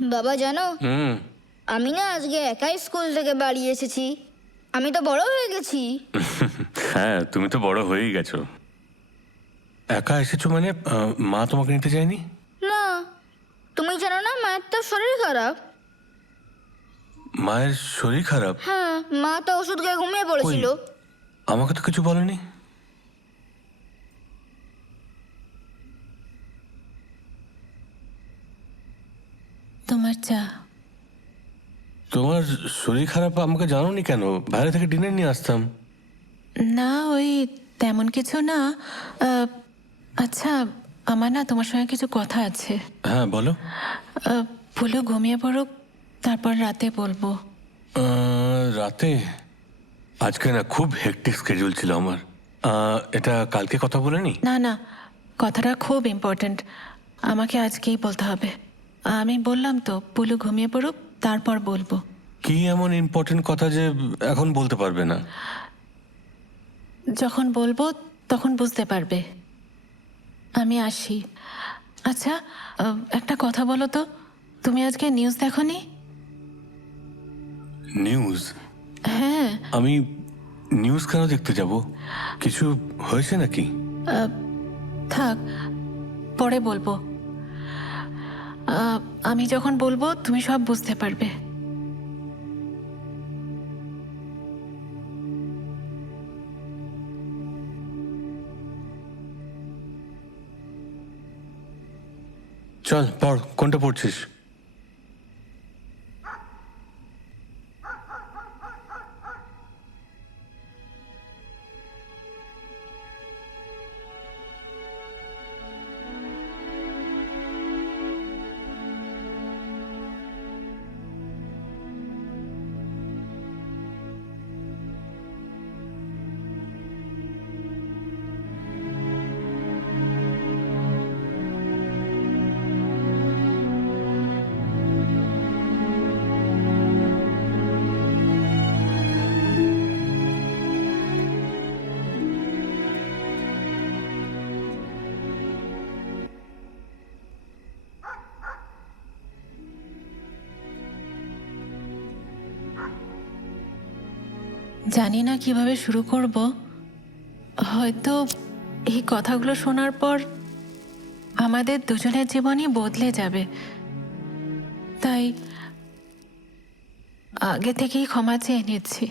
বাবা জানো, আমি না আজকে একাই স্কুল থেকে বাড়ি এসেছি। আমি তো বড় হয়ে গেছি। হ্যাঁ, তুমি তো বড় হয়েই গেছো। একা এসেছো মানে মা তোমাকে নিতে যায়নি? না, তুমি জানো না মায়ের তো শরীর খারাপ। মায়ের শরীর খারাপ? হ্যাঁ, মা তো ওষুধ খেয়ে ঘুমিয়ে পড়েছিল। আমাকে তো কিছু বলেনি। তোমার চা। তোমার শরীর খারাপ আমাকে জানোনি কেন? বাইরে থেকে ডিনার নিয়ে আসতাম। না, ওই তেমন কিছু না। আচ্ছা, আমার না তোমার সঙ্গে কিছু কথা আছে। হ্যাঁ বলো। বলো, ঘুমিয়ে পড়ো, তারপর রাতে বলবো। রাতে? আজকে না খুব হেক্টিক স্কেডিউল ছিল আমার। এটা কালকে কথা বলেনি? না না, কথাটা খুব ইম্পর্ট্যান্ট, আমাকে আজকেই বলতে হবে। আমি বললাম তো, পুলু ঘুমিয়ে পড়ুক, তারপর বলবো। কি এমন ইম্পর্টেন্ট কথা যে এখন বলতে পারবে না? যখন বলবো তখন বুঝতে পারবে। আমি আসি। আচ্ছা, একটা কথা বলো তো, তুমি আজকে নিউজ দেখোনি? নিউজ? হ্যাঁ। আমি নিউজ কেন দেখতে যাব? কিছু হয়েছে নাকি? থাক, পরে বলবো। আমি যখন বলবো তুমি সব বুঝতে পারবে। চল পড়, কোনটা পড়ছিস? জানি না কিভাবে শুরু করব। হয়তো এই কথাগুলো শোনার পর আমাদের দুজনের জীবনই বদলে যাবে, তাই আগে থেকেই ক্ষমা চেয়ে নিচ্ছি।